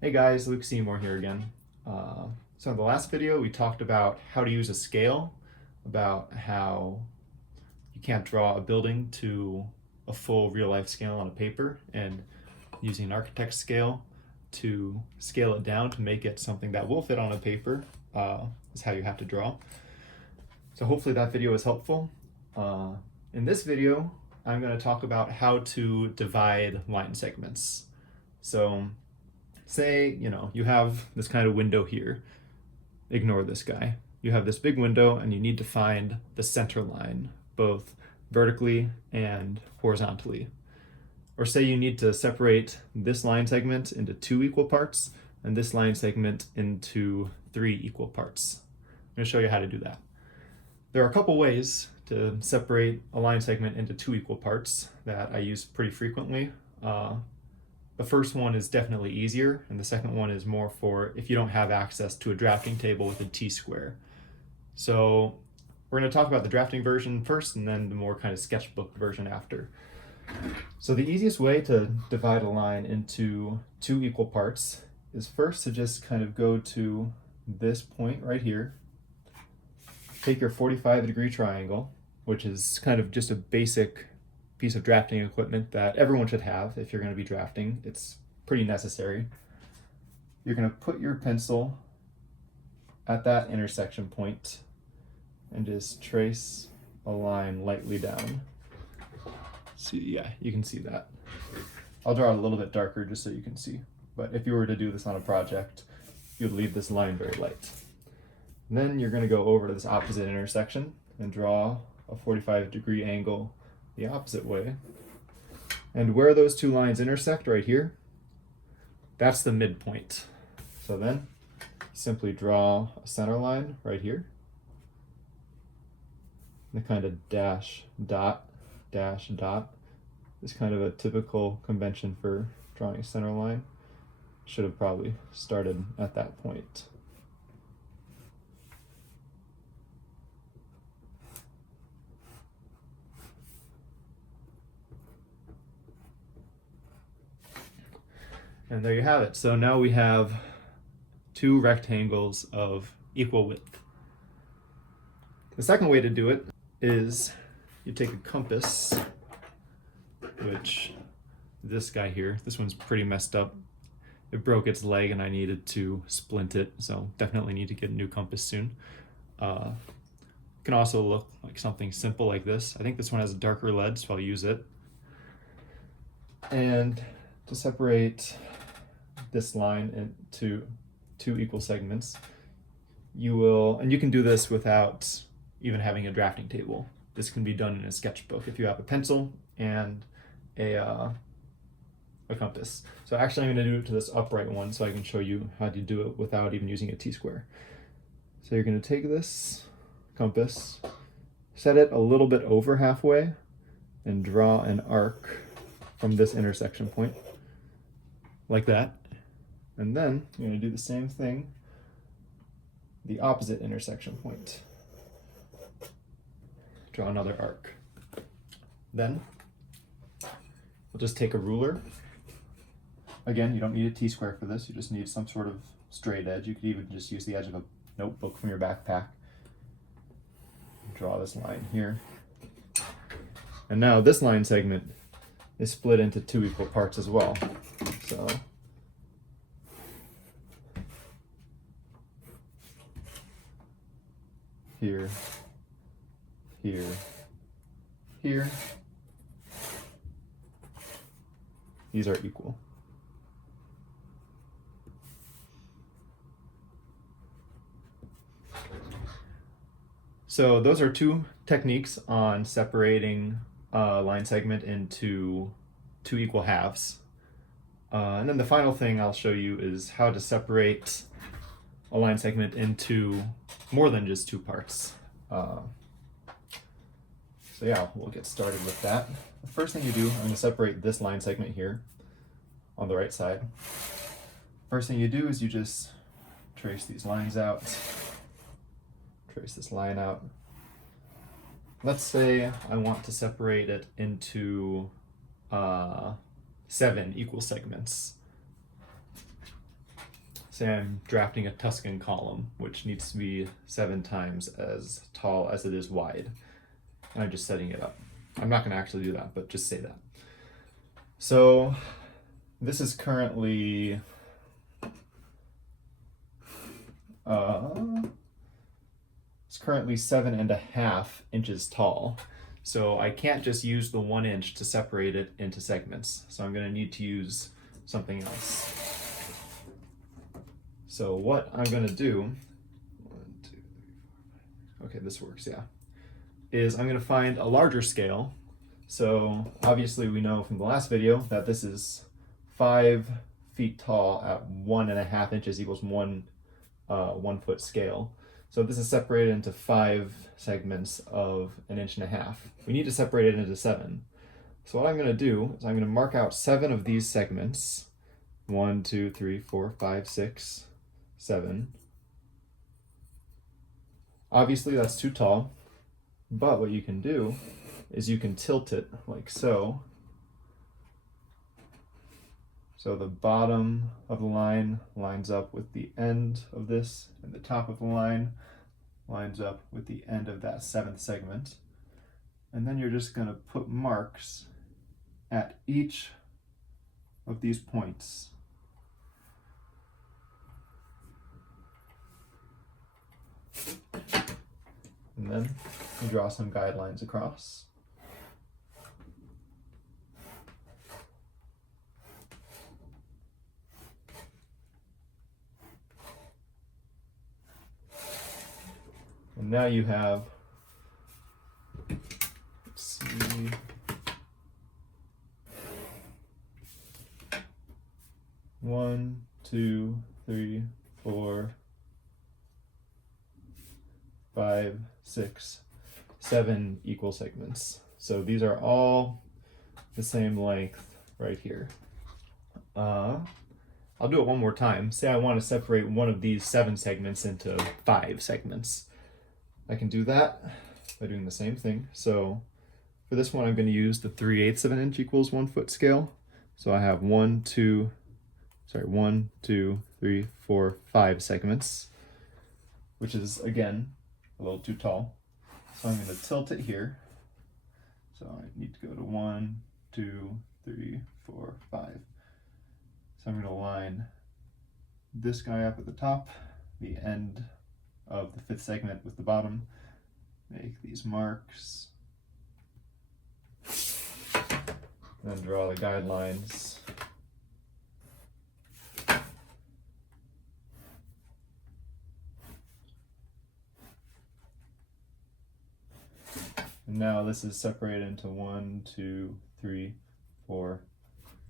Hey guys, Luke Seymour here again. So in the last video we talked about how to use a scale, about how you can't draw a building to a full real-life scale on a paper, and using an architect's scale to scale it down to make it something that will fit on a paper is how you have to draw. So hopefully that video was helpful. In this video I'm going to talk about how to divide line segments. So say, you have this kind of window here. Ignore this guy. You have this big window and you need to find the center line, both vertically and horizontally. Or say you need to separate this line segment into 2 equal parts and this line segment into 3 equal parts. I'm going to show you how to do that. There are a couple ways to separate a line segment into 2 equal parts that I use pretty frequently. The first one is definitely easier, and the second one is more for if you don't have access to a drafting table with a T-square. So we're going to talk about the drafting version first and then the more kind of sketchbook version after. So the easiest way to divide a line into 2 equal parts is first to just kind of go to this point right here, take your 45-degree triangle, which is kind of just a basic piece of drafting equipment that everyone should have if you're going to be drafting. It's pretty necessary. You're going to put your pencil at that intersection point and just trace a line lightly down. So yeah, you can see that. I'll draw it a little bit darker just so you can see. But if you were to do this on a project, you'd leave this line very light. And then you're going to go over to this opposite intersection and draw a 45-degree angle the opposite way. And where those two lines intersect right here, that's the midpoint. So then simply draw a center line right here. The kind of dash, dot, dash, dot is kind of a typical convention for drawing a center line. Should have probably started at that point. And there you have it. So now we have 2 rectangles of equal width. The second way to do it is you take a compass, which this guy here, this one's pretty messed up. It broke its leg and I needed to splint it, so definitely need to get a new compass soon. It can also look like something simple like this. I think this one has a darker lead, so I'll use it. And to separate this line into 2 equal segments, and you can do this without even having a drafting table. This can be done in a sketchbook if you have a pencil and a compass. So actually I'm going to do it to this upright one so I can show you how to do it without even using a T-square. So you're going to take this compass, set it a little bit over halfway, and draw an arc from this intersection point, like that. And then you're going to do the same thing, the opposite intersection point. Draw another arc. Then we'll just take a ruler. Again, you don't need a T-square for this, you just need some sort of straight edge. You could even just use the edge of a notebook from your backpack. Draw this line here. And now this line segment is split into 2 equal parts as well. So here, here, here. These are equal. So those are 2 techniques on separating a line segment into 2 equal halves. And then the final thing I'll show you is how to separate a line segment into more than just 2 parts. So yeah, we'll get started with that. The first thing you do, I'm going to separate this line segment here on the right side. First thing you do is you just trace these lines out. Trace this line out. Let's say I want to separate it into 7 equal segments. say I'm drafting a Tuscan column, which needs to be 7 times as tall as it is wide. And I'm just setting it up. I'm not going to actually do that, but just say that. So this is currently it's currently 7.5 inches tall. So I can't just use the 1 inch to separate it into segments. So I'm going to need to use something else. So what I'm going to do, 1, 2, 3, 4, 5, okay, this works, yeah, is I'm going to find a larger scale. So obviously we know from the last video that this is 5 feet tall at 1.5 inches equals 1 foot scale. So this is separated into 5 segments of 1.5 inches. We need to separate it into 7. So what I'm going to do is I'm going to mark out 7 of these segments. 1, 2, 3, 4, 5, 6, 7. Obviously that's too tall, but what you can do is you can tilt it like so. So the bottom of the line lines up with the end of this, and the top of the line lines up with the end of that 7th segment. And then you're just going to put marks at each of these points. And then you draw some guidelines across. And now you have, let's see, one, 2, 3, 4, 5, 6, 7 equal segments. So these are all the same length right here. I'll do it one more time. Say I want to separate one of these 7 segments into 5 segments. I can do that by doing the same thing. So for this one, I'm going to use the 3/8 of an inch equals 1 foot scale. So I have 1, 2, 3, 4, 5 segments, which is again a little too tall. So I'm going to tilt it here. So I need to go to 1, 2, 3, 4, 5. So I'm going to line this guy up at the top, the end of the 5th segment with the bottom, make these marks, then draw the guidelines. And now this is separated into 1, 2, 3, 4,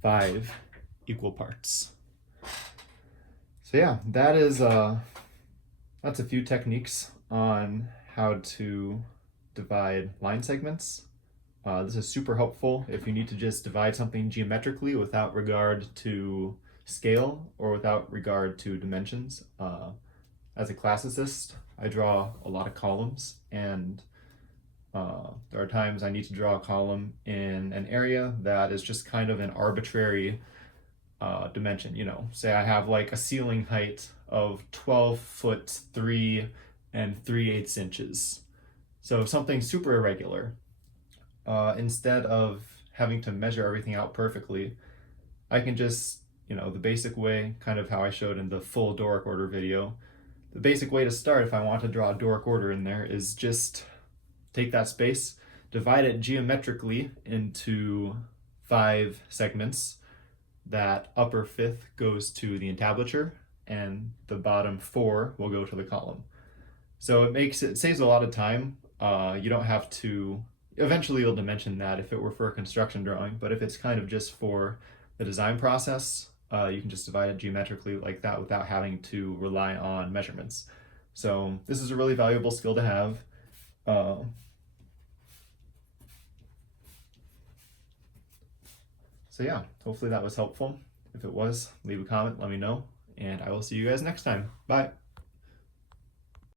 5 equal parts. So yeah, that is that's a few techniques on how to divide line segments. This is super helpful if you need to just divide something geometrically without regard to scale or without regard to dimensions. As a classicist, I draw a lot of columns, and there are times I need to draw a column in an area that is just kind of an arbitrary dimension. You know, say I have like a ceiling height of 12 foot 3 3/8 inches. So something super irregular. Instead of having to measure everything out perfectly, I can just, you know, the basic way, kind of how I showed in the full Doric order video, the basic way to start if I want to draw a Doric order in there is just take that space, divide it geometrically into 5 segments. That upper 5th goes to the entablature, and the bottom 4 will go to the column. So it saves a lot of time. You don't have to, eventually you'll dimension that if it were for a construction drawing, but if it's kind of just for the design process, you can just divide it geometrically like that without having to rely on measurements. So this is a really valuable skill to have. So yeah, hopefully that was helpful. If it was, leave a comment, let me know, and I will see you guys next time. Bye.